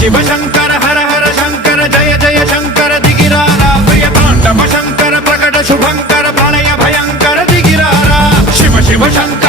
शिव शंकर हर हर शंकर जय जय शंकर दिगिरारा प्रिय तांडव शंकर प्रकट शुभंकर प्रलय भयंकर दिगिरारा शिव शिव शंकर